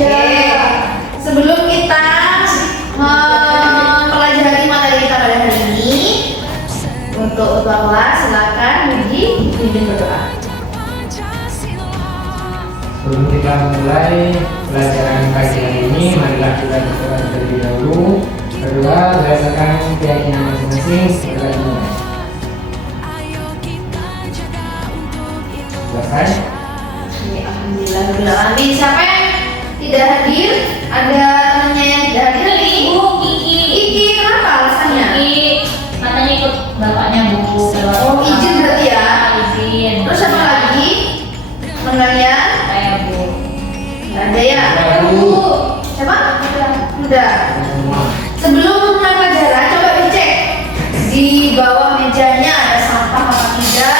Oke. Sebelum kita mempelajari materi kita pada hari ini, untuk bahwa silakan Budi pimpin berdoa. Sebelum kita mulai pelajaran pagi hari ini, marilah kita berdoa terlebih dahulu. Berdoa berdasarkan keyakinan masing-masing. Kita mulai. Silakan. Alhamdulillah. Siapa yang tidak hadir? Ada temannya yang tidak hadir nih? Bu, Kiki. Kenapa alasannya? Kiki katanya ikut bapaknya Bu. Oh, izin berarti ya? Izin. Terus siapa lagi? Teman kalian? Saya Bu. Nggak ada ya? Bu. Siapa? Udah. Sebelum mulai pelajaran, coba dicek di bawah mejanya ada sampah apa tidak.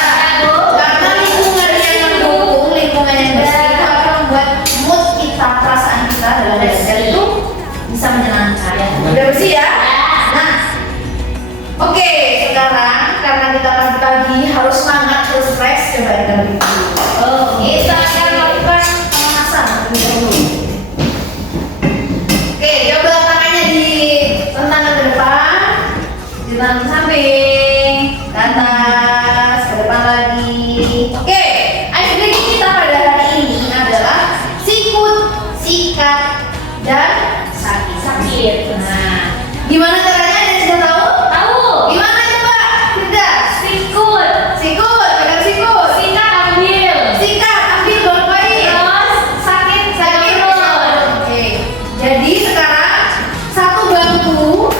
Karena lingkungan yang mendukung, lingkungan yang bersih itu akan membuat mood kita, perasaan kita dalam belajar itu bisa menyenangkan. Udah bersih ya? Nah, oke, sekarang karena kita pagi-pagi harus semangat, harus fresh, coba kita review. Kita akan lakukan pemanasan terlebih dahulu. Oke, coba tangannya ditentang ke depan, ditentang ke samping, ke atas, ke depan lagi. Oke, icebreaking kita pada hari ini adalah sikut, sikat, dan sakit. Nah, gimana caranya? Ada yang sudah tahu? Tahu. Gimana coba? Sudah. Sikut. Sikut, pegang sikut. Sikat ambil. Sikat, ambil bolpoin. Terus sakit Sakit. Oke. Jadi sekarang satu bangku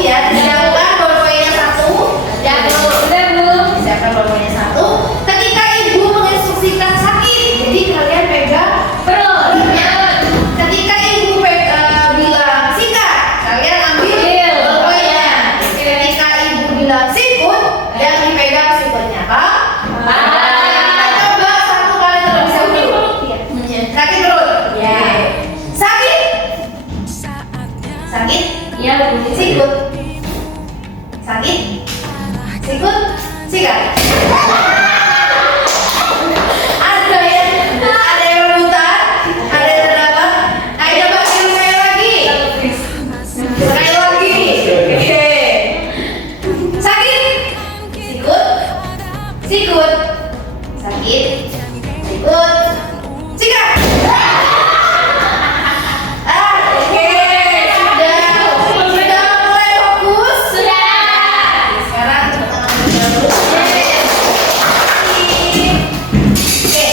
ya, disiapkan bolpoinnya satu. Ya Bu. Udah Bu. Disiapkan bolpoinnya satu. Ketika ibu menginstruksikan sakit, jadi kalian pegang perutnya. Ketika ibu bilang sikat, kalian ambil bolpoinnya. Ketika ibu bilang sikut, yang dipegang sikutnya. Pak? Kita coba satu kali terlebih dahulu. Sakit perut. Ya. Sakit. Sakit. Iya Bu. Sikut. Sakit. Sikut. Sikat. Ada yang rebutan, ada yang terdapat. Ayo coba sekali lagi. Sekali lagi. Oke. Sakit. Sikut. Sikut. Sakit. Sikut. Sikat. Oke, sudah mulai fokus. Sekarang tepuk tangan dulu. Oke,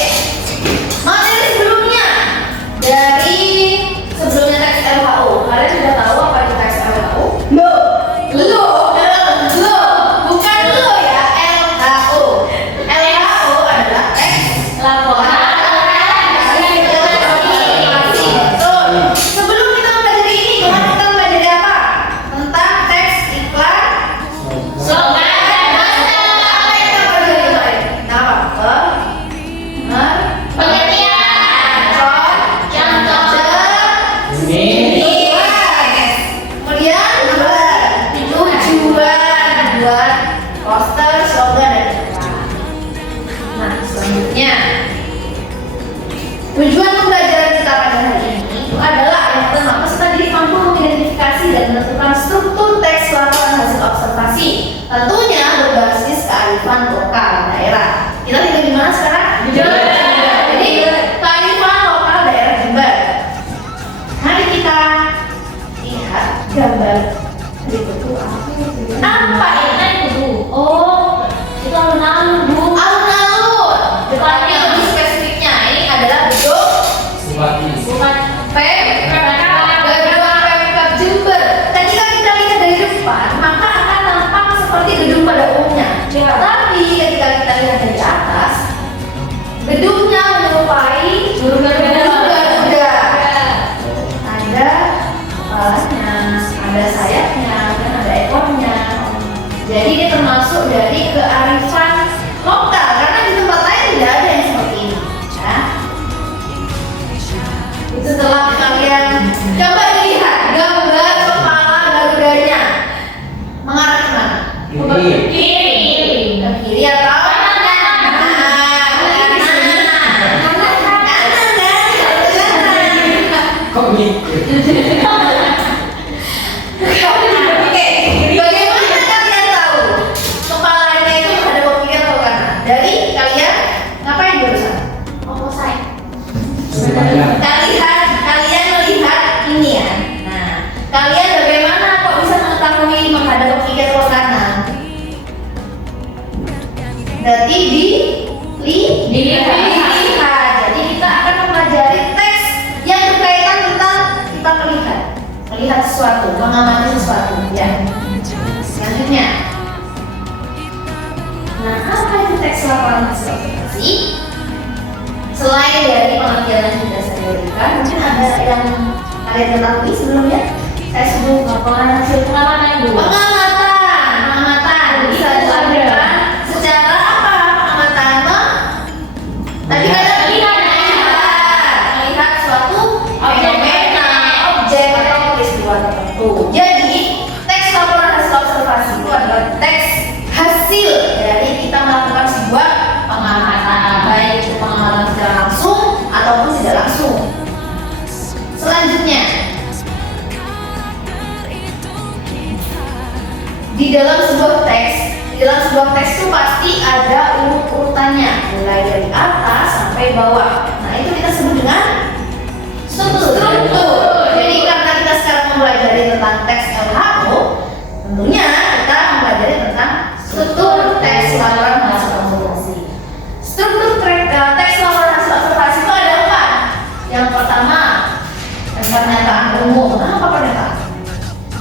materi sebelumnya sebelumnya teks LHO. Kalian sudah tahu apa itu teks LHO? Lo, bukan lo ya, LHO. LHO adalah teks Laporan. Sebelum kita mempelajari ini, kemarin kita mempelajari apa? Tentang teks iklan. Slogan. Apa yang kita pelajari kemarin? Apa? Pengertian. Contoh. Ini. Kemudian tujuan buat poster, slogan, dan iklan. Nah, selanjutnya tujuan pembelajaran kita pada hari ini itu adalah yang pertama, peserta didik mampu mengidentifikasi dan menentukan struktur teks laporan hasil observasi, tentunya berbasis kearifan lokal daerah. Kita tinggal di mana sekarang? Jember. Jadi kearifan lokal daerah Jember. Mari kita lihat gambar berikut itu apa ini? Bu. Oh, itu alun-alun Bu. Alun-alun. Depannya lebih spesifiknya ini adalah gedung Bupati. Bukan. Pemkab Jember. Ketika kita lihat dari depan, maka akan tampak seperti gedung pada umumnya. Tapi ketika kita lihat dari atas, gedung sesuatu, mengamati sesuatu. Ya. Selanjutnya. Nah, apa itu teks laporan hasil observasi? Selain dari pengertian yang sudah saya berikan, mungkin ada yang kalian ketahui sebelumnya. Saya sebut Laporan hasil pengamatan dulu. pengamatan bisa dilakukan secara apa? Pengamatan tadi kan melihat suatu fenomena, objek atau peristiwa tertentu. Jadi teks laporan hasil observasi itu adalah teks hasil dari kita melakukan sebuah pengamatan, baik itu pengamatan secara langsung ataupun tidak langsung. Selanjutnya, di dalam sebuah teks itu pasti ada urut-urutannya, mulai dari atas sampai bawah. Nah, itu kita sebut dengan struktur. Jadi karena kita sekarang mempelajari tentang teks LHO, tentunya kita mempelajari tentang struktur teks laporan hasil observasi. Struktur teks laporan hasil observasi itu ada apa? Yang pertama, pernyataan umum. Nah, apa pernyataan?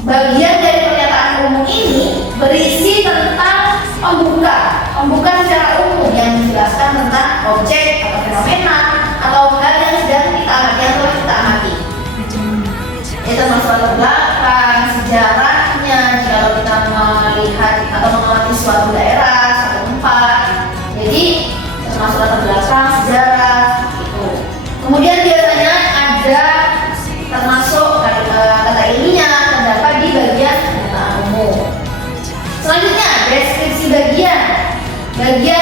Bagian dari pernyataan umum ini berisi tentang pembuka secara umum yang menjelaskan tentang objek atau fenomena atau hal yang sedang kita amati atau kita amati. Itu termasuk latar belakang, sejarahnya, kalau kita melihat atau mengamati suatu daerah, suatu tempat. Jadi termasuk latar belakang, sejarah itu. Kemudian biasanya ada termasuk kata ilmiahnya terdapat di bagian pernyataan umum. Selanjutnya, deskripsi bagian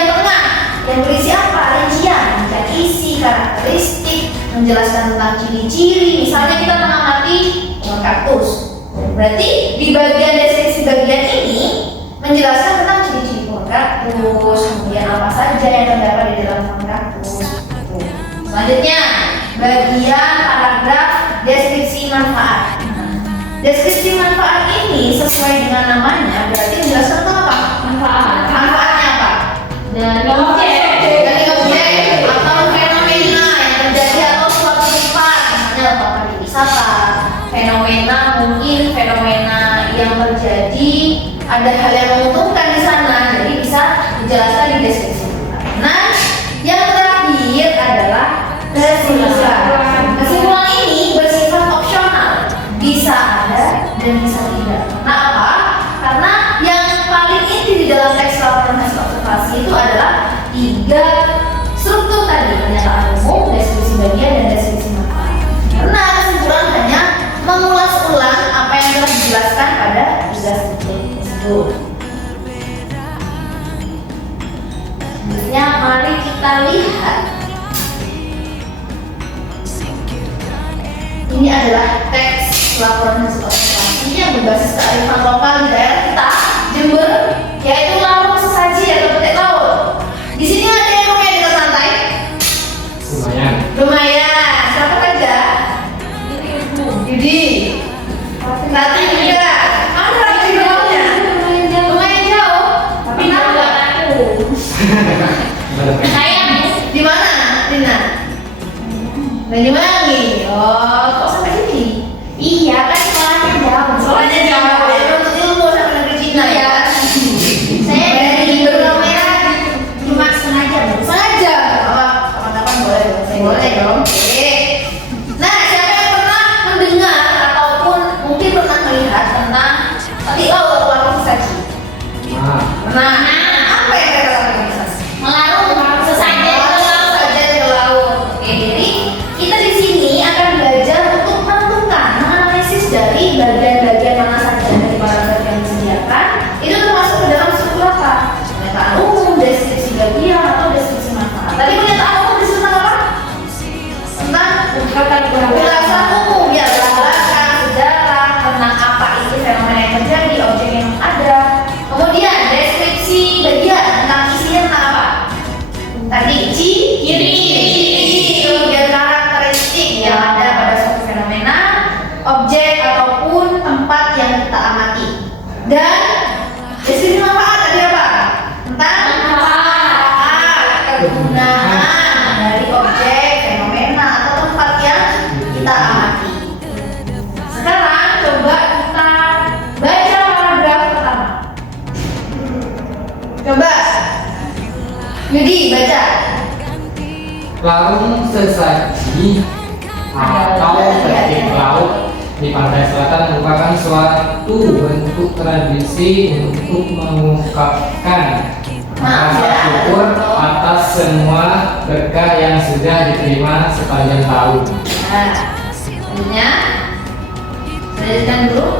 tengah yang berisi apa? Rincian isi, karakteristik, menjelaskan tentang ciri-ciri. Misalnya kita mengamati kaktus, berarti di bagian deskripsi bagian ini menjelaskan tentang ciri-ciri pohon kaktus, kemudian apa saja yang terdapat di dalam pohon kaktus. Selanjutnya, bagian paragraf deskripsi manfaat. Deskripsi manfaat ini sesuai dengan namanya berarti menjelaskan tentang apa? Manfaatnya apa? Dari objek. Dari objek atau fenomena yang terjadi atau suatu tempat, misalnya tempat wisata. Fenomena mungkin fenomena yang terjadi, ada hal yang menguntungkan di sana, jadi bisa dijelaskan di deskripsi. Nah, yang terakhir adalah kesimpulan. Kesimpulan ini bersifat opsional, bisa ada dan bisa tidak. Nah, apa? Karena yang paling inti di dalam teks laporan hasil observasi itu adalah 3 struktur tadi: pernyataan umum, deskripsi bagian, dan deskripsi manfaat. Karena kesimpulan hanya mengulas ulang apa yang telah dijelaskan pada 3 struktur tersebut. Selanjutnya, mari kita lihat. Ini adalah teks laporan hasil observasi yang berbasis kearifan lokal di daerah kita, Jember, yaitu laut sesaji atau petik laut. Di sini ada yang rumahnya dekat pantai. Lumayan. Siapa saja? Yudi. Tati juga. Mana lagi jauhnya? Lumayan jauh. Tapi nama aku. Saya Di mana, Rina? Banyuwangi. Oh, kok sampai sini? Iya, kan sekolahnya jauh. Sekolahnya jauh. Ya, untuk ilmu sama negeri Cina ya. Saya dari Benua Merah cuma sengaja. Sengaja. Oh, kapan-kapan boleh dong. Boleh dong. Oke. Nah, siapa yang pernah mendengar ataupun mungkin pernah melihat tentang petik laut atau laut sesaji? Nah, apa yang kata laut sesaji? melarung sesajen ke laut. Saja ke laut. Oke, jadi kita di sini akan belajar untuk menentukan, menganalisis dari bagian-bagian mana saja dari paragraf yang disediakan itu termasuk ke dalam struktur apa? Pernyataan umum, deskripsi bagian, atau deskripsi manfaat. Tadi pernyataan umum berisi tentang apa? Tentang ulasan umum, ya, latar sejarah tentang apa itu fenomena yang terjadi, objek yang ada. Kemudian deskripsi bagian tentang isinya tentang apa? Tadi ciri, kemudian karakteristik yang ada pada suatu fenomena, objek ataupun tempat yang kita amati. Dan deskripsi manfaat tadi apa? Tentang manfaat, kegunaan dari objek, fenomena atau tempat yang kita amati. Sekarang coba dibaca. Larung sesaji atau batik laut di pantai selatan merupakan suatu bentuk tradisi untuk mengungkapkan rasa syukur atas semua berkah yang sudah diterima sepanjang tahun. Nah, selanjutnya lanjutkan dulu.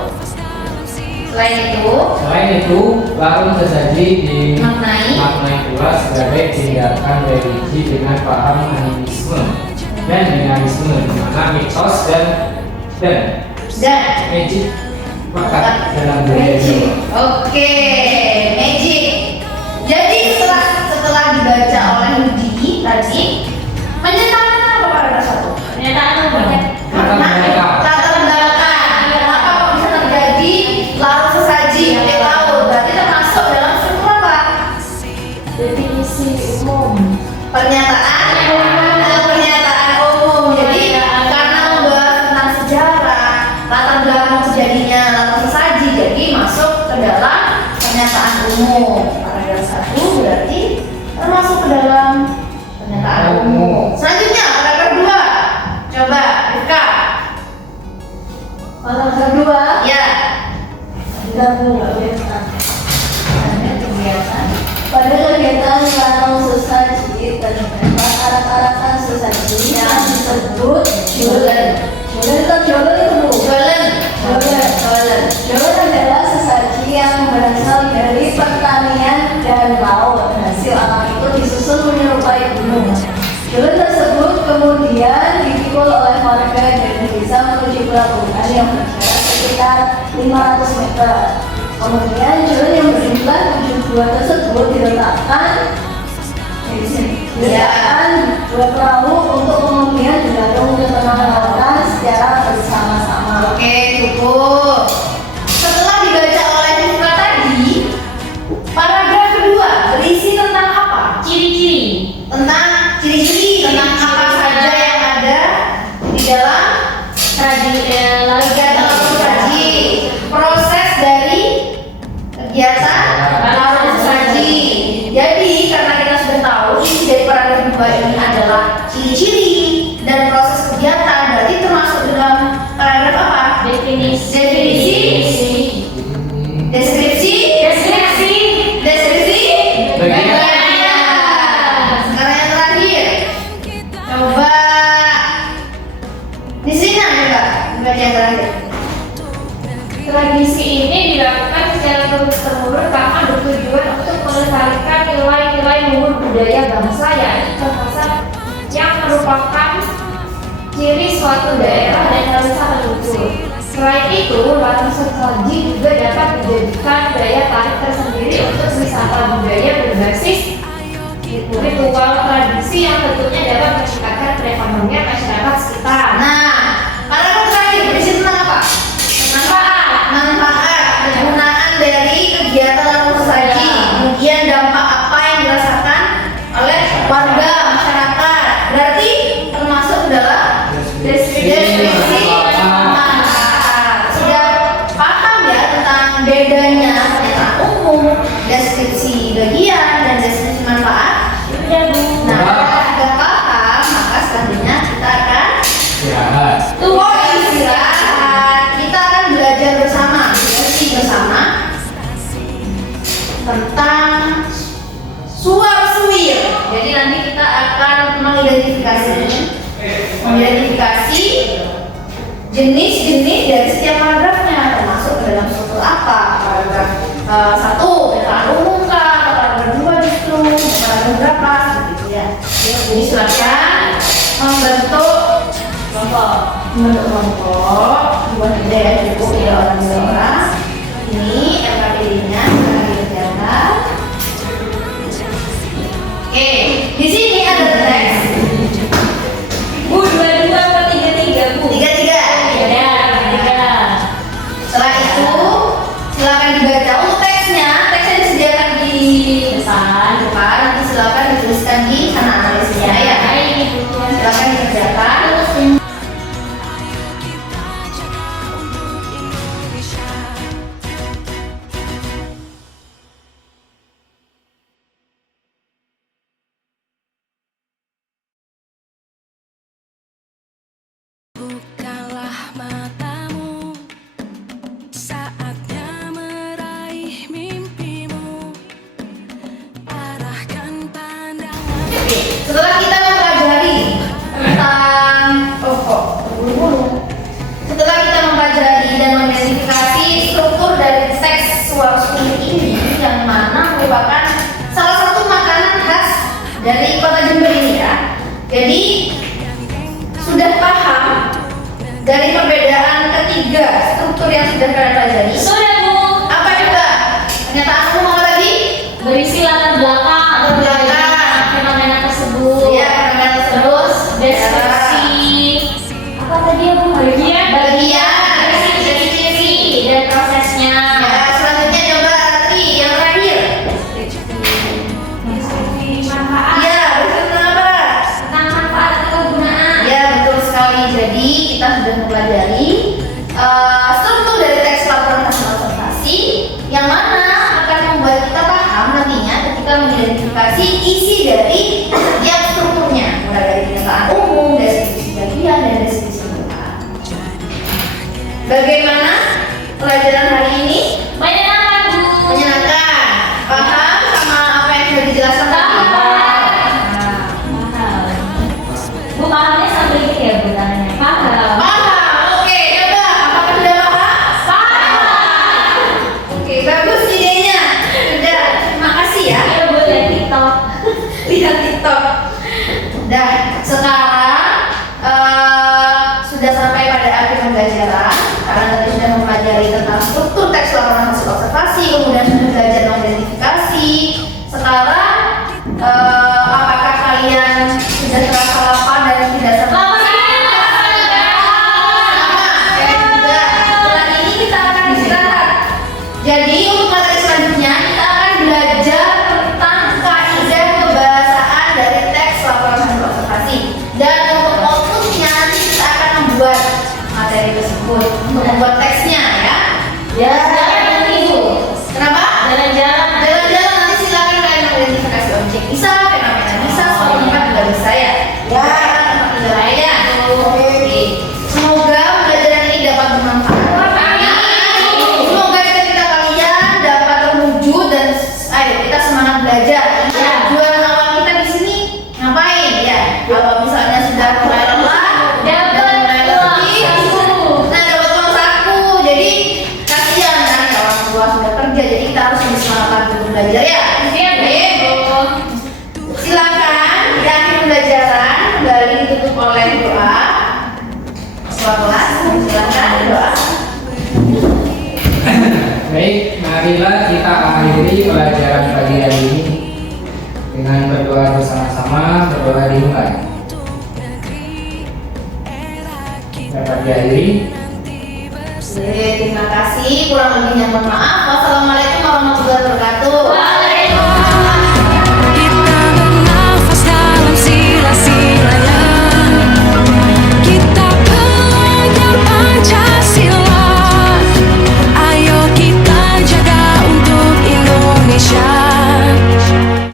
Selain itu, larung sesaji dimaknai pula sebagai tindakan religi dengan paham animisme dan dinamisme, di mana mitos dan magic melekat dalam budaya Jawa. Oke, magic. Jadi setelah dibaca oleh Yudi tadi, menyatakan apa pada satu? Pernyataan apa? Latar belakang. Kenapa kok bisa terjadi larung sesaji tiap tahun? Berarti termasuk dalam struktur apa? Definisi umum. Pernyataan umum. Jadi karena membahas tentang sejarah, latar belakang terjadinya larung sesaji, jadi masuk ke dalam pernyataan umum. Paragraf 1 berarti termasuk ke dalam pernyataan umum. Selanjutnya paragraf 2. Coba Rifka. Paragraf 2. Ya. Pada kegiatan larung sesaji terdapat arak-arakan sesaji yang disebut julen. Julen adalah sesaji yang berasal dari pertanian dan laut. Hasil alam itu disusun menyerupai gunung. Julen tersebut kemudian dipikul oleh warga dari desa menuju pelabuhan yang berjarak sekitar 500 meter. Kemudian julen yang berjumlah 72 tersebut diletakkan dua perahu untuk kemudian dilarung ke tengah lautan secara bersama-sama. Oke, cukup. Setelah dibaca oleh Rifka tadi, paragraf kedua berisi tentang apa? Ciri-ciri. Tentang ciri-ciri, tentang apa saja yang ada di dalam kegiatan larung sesaji, proses dari kegiatan larung sesaji. Jadi karena kita sudah tahu isi dari paragraf 2 ini adalah ciri-ciri dan proses kegiatan, berarti termasuk dalam paragraf apa? Definisi. Deskripsi. Sekarang yang terakhir, coba di sini juga baca yang terakhir. Tradisi ini dilakukan secara terus-menerus karena bertujuan untuk melestarikan nilai-nilai luhur budaya bangsa, yaitu bahasa yang merupakan ciri suatu daerah dan bangsa leluhur. Selain itu, larung sesaji juga dapat dijadikan daya tarik tersendiri untuk wisata budaya berbasis ritual tradisi yang tentunya dapat meningkatkan perekonomian masyarakat sekitar. Nah, paragraf terakhir berisi tentang apa? Manfaat penggunaan dari kegiatan larung sesaji, kemudian dampak apa yang dirasakan oleh warga masyarakat. Berarti termasuk dalam deskripsi manfaat. Sudah paham ya tentang bedanya pernyataan umum, deskripsi bagian dan deskripsi manfaat? Nah, sudah paham, maka selanjutnya kita akan istirahat. Kita akan belajar bersama, diskusi bersama tentang suar-suir. Jadi nanti kita akan mengidentifikasi jenis-jenis dari setiap paragrafnya, termasuk dalam struktur apa. Paragraf 1 pernyataan umum kah, paragraf 2 justru paragraf berapa, gitu ya. Jadi silakan membentuk kelompok buat ide ya, cukup ya orang-orang. Ini LKPD-nya sekarang dikerjakan. Oke, di sini ada teks. Bu, 22 atau 33, Bu? 33. Ya, 3. Setelah itu silakan dibaca untuk teksnya disediakan di depan. Nanti silakan dituliskan di sana analisisnya ya. Silakan dikerjakan. Jadi sudah paham dari perbedaan ketiga struktur yang sudah kalian pelajari? Sudah, Bu. Apa coba? Pernyataan umum apa tadi? Berisi latar belakang atau belakang fenomena tersebut. ya, fenomena Terus tersebut. deskripsi. Apa tadi ya, Bu? Bagian ciri-ciri dan prosesnya. Ya, selanjutnya coba Ratri yang terakhir. Deskripsi manfaat. Ya, betul apa? Tentang manfaat atau kegunaan. Ya, betul sekali. Jadi kita sudah mempelajari struktur dari teks laporan hasil observasi yang mana akan membuat kita paham nantinya ketika mengidentifikasi isi dari setiap strukturnya, mulai dari pernyataan umum, deskripsi bagian, dan deskripsi manfaat. Bagaimana pelajaran hari ini? Menyenangkan, Bu. Menyenangkan. Paham sama apa yang sudah dijelaskan tadi? Bu, pahamnya sampai ini ya, Bu, tanya. Paham. Paham. Oke, coba. Apakah sudah paham? Paham. Oke, bagus idenya. Sudah. Terima kasih ya. Ayo, Bu, lihat TikTok. Lihat TikTok. Dah, sekarang sudah sampai pada akhir pembelajaran. Kalian tadi sudah mempelajari tentang struktur teks laporan hasil observasi, kemudian sudah belajar mengidentifikasi. Sekarang apakah kalian sudah terasa lapar dan tidak sabar? Setelah ini kita akan istirahat. Jadi untuk materi selanjutnya kita akan belajar tentang kaidah kebahasaan dari teks laporan hasil observasi. Dan untuk outputnya nanti kita akan membuat materi tersebut untuk membuat teksnya ya. Ya, jangan Bu. Kenapa? Jalan-jalan. Jalan-jalan nanti silakan kalian mengidentifikasi objek bisa, fenomena bisa, soal tempat juga bisa ya. Ya, tempat tinggal lainnya. Oke. Semoga pembelajaran ini dapat bermanfaat. Semoga cita-cita kalian dapat terwujud dan ayo kita semangat belajar. Ya. Tujuan awal kita di sini ngapain ya? Kalau misalnya sudah mulai lelah, Dapat mulai uang letih, saku. nah dapat uang saku. Jadi kasihan kan kalau orang tua sudah kerja. Jadi kita harus lebih semangat lagi untuk belajar ya. Siap, Bu. Silakan di akhir pembelajaran kembali ditutup oleh doa. Ketua kelas, silakan doa. Baik, marilah kita akhiri pelajaran pagi hari ini dengan berdoa bersama-sama, berdoa dimulai.